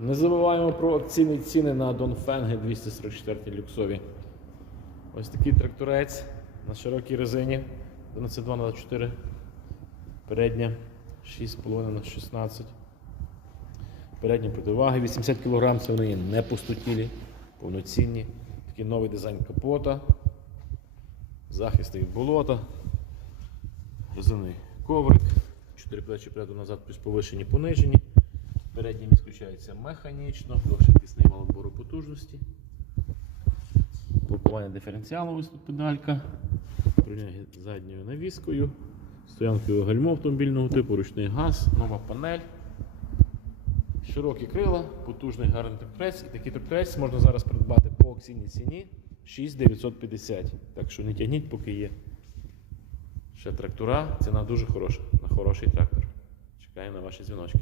Не забуваємо про акційні ціни на Донфенги 244 люксові. Ось такий тракторець на широкій резині 12,2 на 4. Передня 6,5 на 16. Передні противаги 80 кг, це вони є не пустотілі, повноцінні. Такий новий дизайн капота, захист від болота, резиновий коврик, 4 плечі переду назад плюс повишені понижені. Передній міст включається механічно, двохшвидкісний вал отбору потужності. Блокування диференціалу, ось тут педалька, управління задньою навіскою, стоянкою гальмо автомобільного типу, ручний газ, нова панель. Широкі крила, потужний гарний тракторець. І такий тракторець можна зараз придбати по акційній ціні 6950. Так що не тягніть, поки є. Ще трактора, ціна дуже хороша на хороший трактор. Чекаємо на ваші дзвіночки.